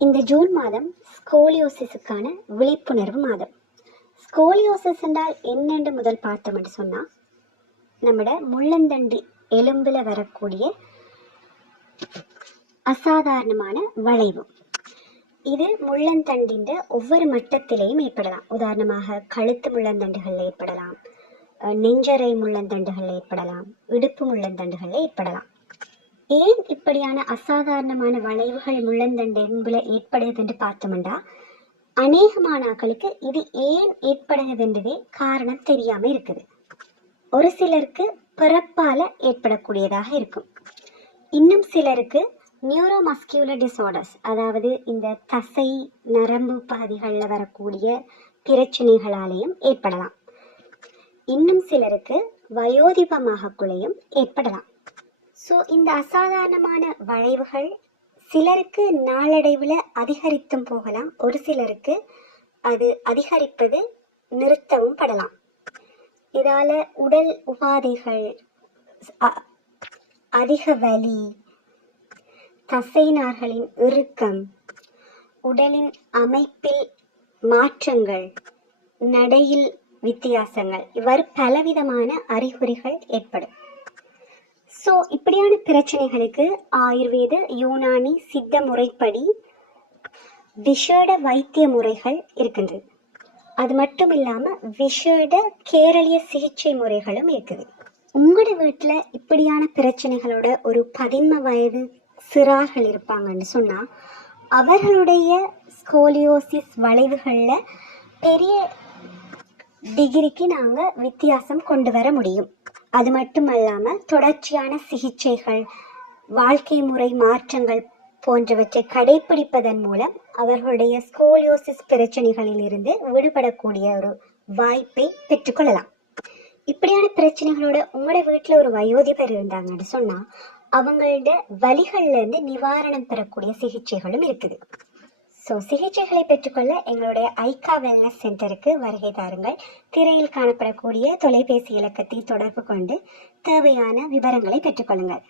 இந்த ஜூன் மாதம் ஸ்கோலியோசிஸுக்கான விழிப்புணர்வு மாதம். ஸ்கோலியோசிஸ் என்றால் என்னென்று முதல் பார்த்தோம் என்று சொன்னால், நம்மட முள்ளந்தண்டு எலும்பில் வரக்கூடிய அசாதாரணமான வளைவு. இது முள்ளந்தண்டின் ஒவ்வொரு மட்டத்திலையும் ஏற்படலாம். உதாரணமாக கழுத்து முள்ளந்தண்டுகளில் ஏற்படலாம், நெஞ்சரை முள்ளந்தண்டுகளில் ஏற்படலாம், இடுப்பு முள்ளந்தண்டுகளில் ஏற்படலாம். ஏன் இப்படியான அசாதாரணமான வளைவுகள் முள்ளந்தண்டு எலும்புல ஏற்படுகிறது என்று பார்த்தோம்னா, அநேகமானாக்களுக்கு இது ஏன் ஏற்படுகிறதுன்றதே காரணம் தெரியாம இருக்குது. ஒரு சிலருக்கு பிறப்பால ஏற்படக்கூடியதாக இருக்கும். இன்னும் சிலருக்கு நியூரோமஸ்குலர் டிசார்டர்ஸ், அதாவது இந்த தசை நரம்பு பகுதிகளில் வரக்கூடிய பிரச்சனைகளாலேயும் ஏற்படலாம். இன்னும் சிலருக்கு வயோதிபமாகக்குள்ளேயும் ஏற்படலாம். ஸோ இந்த அசாதாரணமான வளைவுகள் சிலருக்கு நாளடைவில் அதிகரித்தும் போகலாம். ஒரு சிலருக்கு அது அதிகரிப்பது நிறுத்தவும் படலாம். இதால் உடல் உபாதைகள், அதிக வலி, தசைநார்களின் இறுக்கம், உடலின் அமைப்பில் மாற்றங்கள், நடையில் வித்தியாசங்கள், இவ்வாறு பலவிதமான அறிகுறிகள் ஏற்படும். ஸோ இப்படியான பிரச்சனைகளுக்கு ஆயுர்வேத, யூனானி, சித்த முறைப்படி விஷேட வைத்திய முறைகள் இருக்கின்றது. அது மட்டும் இல்லாமல் விஷேட கேரளிய சிகிச்சை முறைகளும் இருக்குது. உங்களோட வீட்டில் இப்படியான பிரச்சனைகளோட ஒரு 11 வயது சிறார்கள் இருப்பாங்கன்னு சொன்னால், அவர்களுடைய ஸ்கோலியோசிஸ் வளைவுகளில் பெரிய டிகிரிக்கு நாங்கள் வித்தியாசம் கொண்டு வர முடியும். அது மட்டுமல்லாமல் தொடர்ச்சியான சிகிச்சைகள், வாழ்க்கை முறை மாற்றங்கள் போன்றவற்றை கடைபிடிப்பதன் மூலம் அவர்களுடைய ஸ்கோலியோசிஸ் பிரச்சனைகளில் இருந்து விடுபடக்கூடிய ஒரு வாய்ப்பை பெற்றுக்கொள்ளலாம். இப்படியான பிரச்சனைகளோட உங்களோட வீட்டில் ஒரு வயோதிபர் இருந்தாங்கன்னு சொன்னால், அவங்களோட வலிகள்லேருந்து நிவாரணம் பெறக்கூடிய சிகிச்சைகளும் இருக்குது. ஸோ சிகிச்சைகளை பெற்றுக்கொள்ள எங்களுடைய ஐகா வெல்னஸ் சென்டருக்கு வருகை தாருங்கள். திரையில் காணப்படக்கூடிய தொலைபேசி இலக்கத்தை தொடர்பு கொண்டு தேவையான விவரங்களை பெற்றுக்கொள்ளுங்கள்.